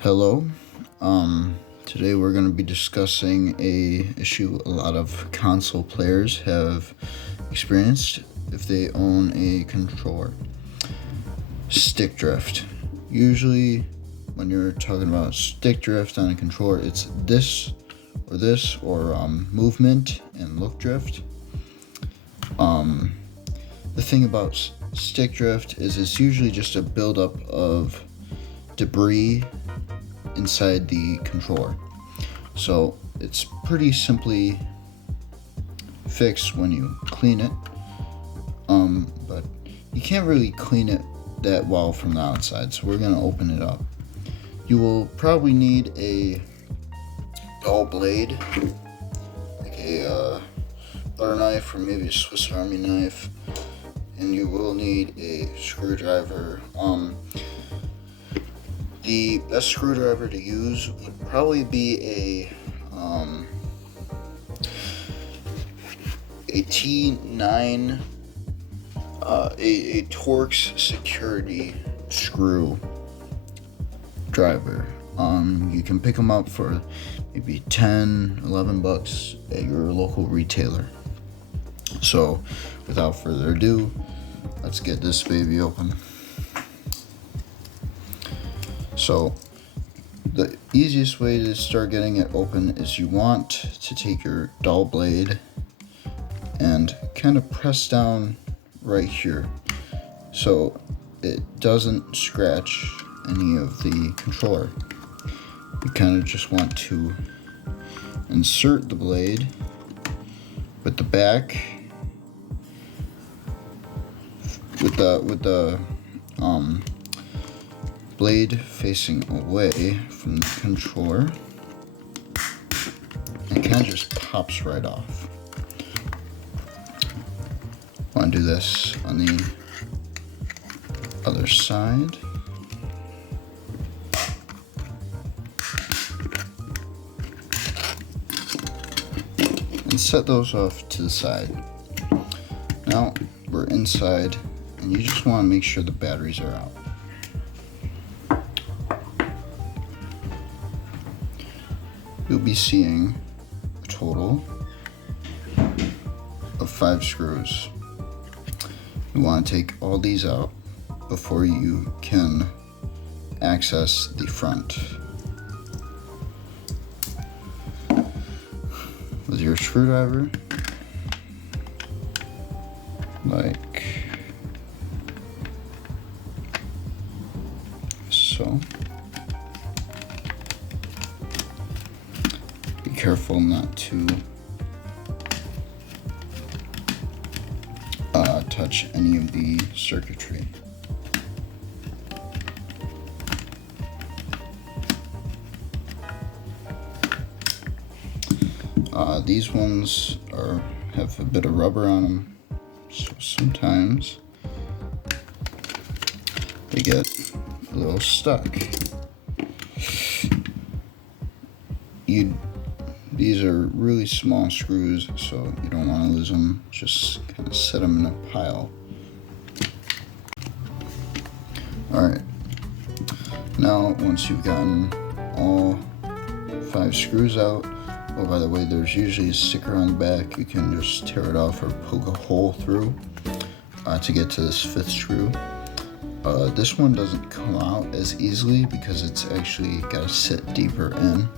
Hello. Today we're going to be discussing a issue a lot of console players have experienced if they own a controller. Stick drift. Usually when you're talking about stick drift on a controller, it's this or movement and look drift. The thing about stick drift is it's usually just a buildup of debris inside the controller. So it's pretty simply fixed when you clean it, but you can't really clean it that well from the outside, so we're going to open it up. You will probably need a dull blade, like a butter knife or maybe a Swiss Army knife, and you will need a screwdriver. The best screwdriver to use would probably be a T9, a Torx security screw driver. You can pick them up for maybe $10-11 at your local retailer. So without further ado, let's get this baby open. So the easiest way to start getting it open is you want to take your dull blade and kind of press down right here so it doesn't scratch any of the controller. You kind of just want to insert the blade with the back with the blade facing away from the controller, and it kind of just pops right off. Want to do this on the other side. And set those off to the side. Now we're inside, and you just want to make sure the batteries are out. You'll be seeing a total of 5 screws. You want to take all these out before you can access the front. With your screwdriver, like so. Be careful not to touch any of the circuitry. These ones have a bit of rubber on them, so sometimes they get a little stuck. These are really small screws, so you don't want to lose them. Just kind of set them in a pile. Alright, now once you've gotten all 5 screws out, oh, by the way, there's usually a sticker on the back. You can just tear it off or poke a hole through to get to this 5th screw. This one doesn't come out as easily because it's actually got to sit deeper in.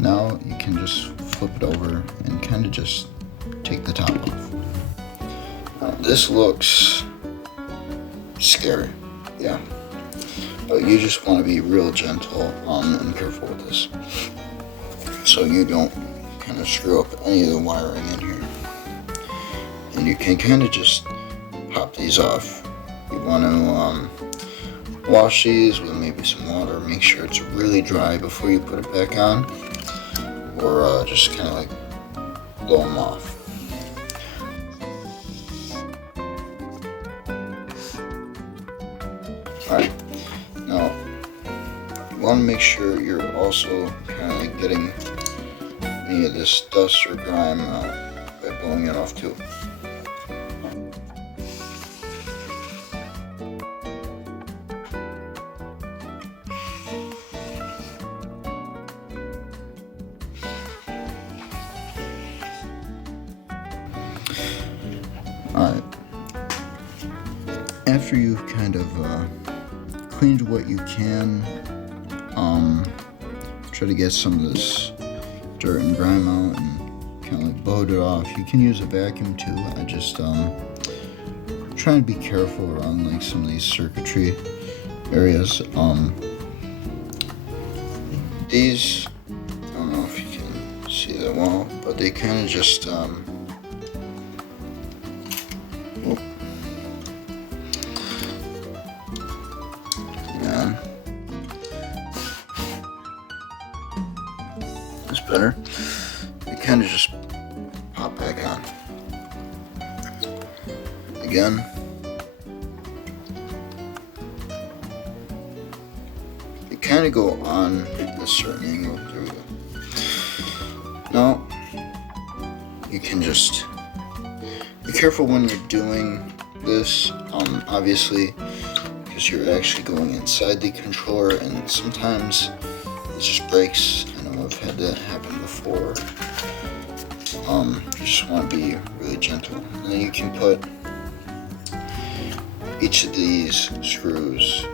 Now you can just flip it over and kind of just take the top off. This looks scary, yeah. But you just want to be real gentle and careful with this, so you don't kind of screw up any of the wiring in here. And you can kind of just pop these off. You want to wash these with maybe some water. Make sure it's really dry before you put it back on, or just kind of like blow them off. Alright, now you want to make sure you're also kind of like getting any of this dust or grime by blowing it off too. after you've kind of cleaned what you can, try to get some of this dirt and grime out and kind of like blowed it off. You can use a vacuum too. I just trying to be careful around like some of these circuitry areas. These, I don't know if you can see that well, but they kind of just that's better. They kind of just pop back on. Again. They kind of go on a certain angle. There we go. Now, you can just be careful when you're doing this, obviously, because you're actually going inside the controller and sometimes it just breaks. I know I've had that happen before. You just want to be really gentle. And then you can put each of these screws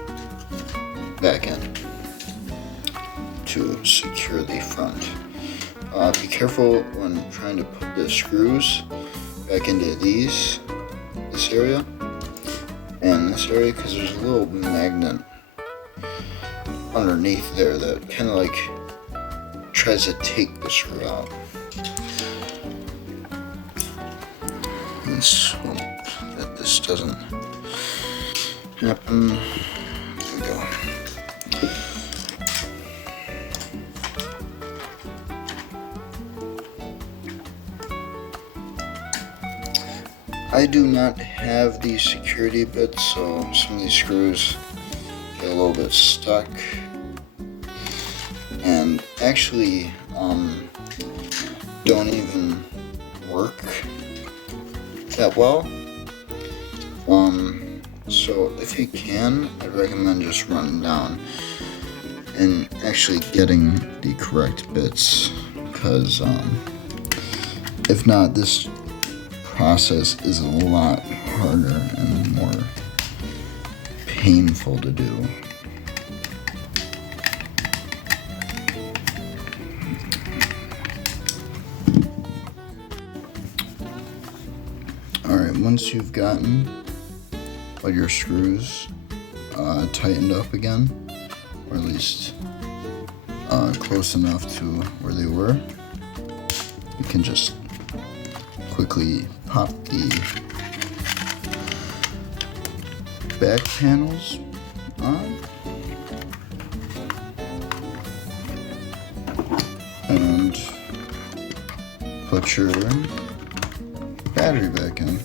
back in to secure the front. Be careful when trying to put the screws back into this area and this area, because there's a little magnet underneath there that kind of like tries to take the screw out. Let's hope that this doesn't happen. There we go. I do not have these security bits, so some of these screws get a little bit stuck and actually don't even work that well. So if you can, I'd recommend just running down and actually getting the correct bits, because if not, this process is a lot harder and more painful to do. Alright, once you've gotten all your screws tightened up again, or at least close enough to where they were, you can just quickly pop the back panels on and put your battery back in.